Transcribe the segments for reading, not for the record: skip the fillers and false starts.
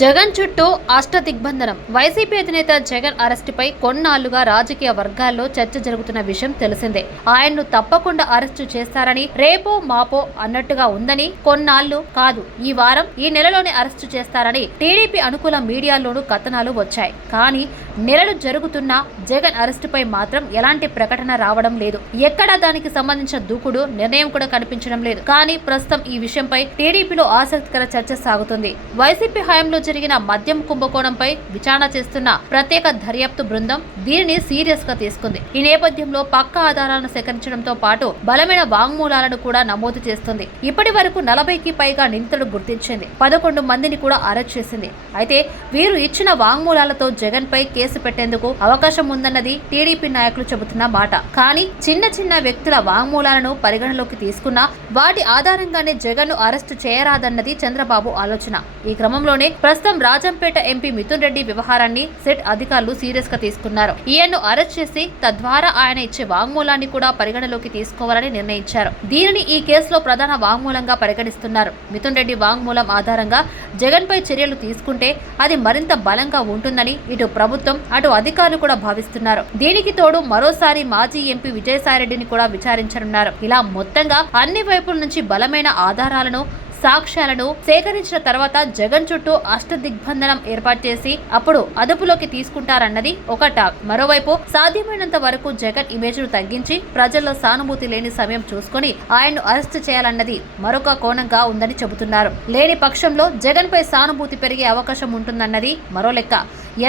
జగన్ చుట్టూ అష్టదిగ్బంధనం. వైసీపీ అధినేత జగన్ అరెస్టుపై కొన్నాళ్లుగా రాజకీయ వర్గాల్లో చర్చ జరుగుతున్న విషయం తెలిసిందే. ఆయన్ను తప్పకుండా అరెస్టు చేస్తారని, రేపో మాపో అన్నట్టుగా ఉందని, కొన్నాళ్లు కాదు ఈ వారం ఈ నెలలోనే అరెస్టు చేస్తారని టీడీపీ అనుకూల మీడియాలోనూ కథనాలు వచ్చాయి. కానీ నెలలు జరుగుతున్నా జగన్ అరెస్టుపై మాత్రం ఎలాంటి ప్రకటన రావడం లేదు. ఎక్కడా దానికి సంబంధించిన దూకుడు నిర్ణయం కూడా కనిపించడం లేదు. కానీ ప్రస్తుతం ఈ విషయంపై టీడీపీలో ఆసక్తికర చర్చ సాగుతుంది. వైసీపీ హయాంలో జరిగిన మద్యం కుంభకోణంపై విచారణ చేస్తున్న ప్రత్యేక దర్యాప్తు బృందం దీనిని సీరియస్ గా తీసుకుంది. ఈ నేపథ్యంలో పక్కా ఆధారాలను సేకరించడంతో పాటు బలమైన వాంగ్మూలాలను కూడా నమోదు చేస్తుంది. ఇప్పటి వరకు 40కి పైగా నిందితులు గుర్తించింది. 11 మందిని కూడా అరెస్ట్ చేసింది. అయితే వీరు ఇచ్చిన వాంగ్మూలాలతో జగన్ పై కేసు పెట్టేందుకు అవకాశం ఉందన్నది టీడీపీ నాయకులు చెబుతున్న మాట. కానీ చిన్న వ్యక్తుల వాంగ్మూలాలను పరిగణలోకి తీసుకున్నా వాటి ఆధారంగానే జగన్ ను అరెస్టు చేయరాదన్నది చంద్రబాబు ఆలోచన. ఈ క్రమంలోనే ప్రస్తుతం రాజంపేట ఎంపీ మిథున్ రెడ్డి వ్యవహారాన్ని సెట్ అధికారులు సీరియస్ గా తీసుకున్నారు. ఈయన్ను అరెస్ట్ చేసి తద్వారా ఆయన ఇచ్చే వాంగ్మూలాన్ని కూడా పరిగణలోకి తీసుకోవాలని నిర్ణయించారు. దీనిని ఈ కేసులో ప్రధాన వాంగ్మూలంగా పరిగణిస్తున్నారు. మిథున్ రెడ్డి వాంగ్మూలం ఆధారంగా జగన్ పై చర్యలు తీసుకుంటే అది మరింత బలంగా ఉంటుందని ఇటు ప్రభుత్వం అటు అధికారులు కూడా భావిస్తున్నారు. దీనికి తోడు మరోసారి మాజీ ఎంపీ విజయసాయిరెడ్డిని కూడా విచారించనున్నారు. ఇలా మొత్తంగా అన్ని వైపుల నుంచి బలమైన ఆధారాలను సాక్ష్యాలను సేకరించిన తర్వాత జగన్ చుట్టూ అష్టదిగ్బంధనం ఏర్పాటు చేసి అప్పుడు అదుపులోకి తీసుకుంటారన్నది ఒక టాక్. మరోవైపు సాధ్యమైనంత వరకు జగన్ ఇమేజ్ ను తగ్గించి ప్రజల్లో సానుభూతి లేని సమయం చూసుకొని ఆయన్ను అరెస్ట్ చేయాలన్నది మరొక కోణంగా ఉందని చెబుతున్నారు. లేని పక్షంలో జగన్ పై సానుభూతి పెరిగే అవకాశం ఉంటుందన్నది మరో లెక్క.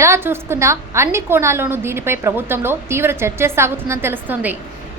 ఎలా చూసుకున్నా అన్ని కోణాల్లోనూ దీనిపై ప్రభుత్వంలో తీవ్ర చర్చ సాగుతుందని తెలుస్తోంది.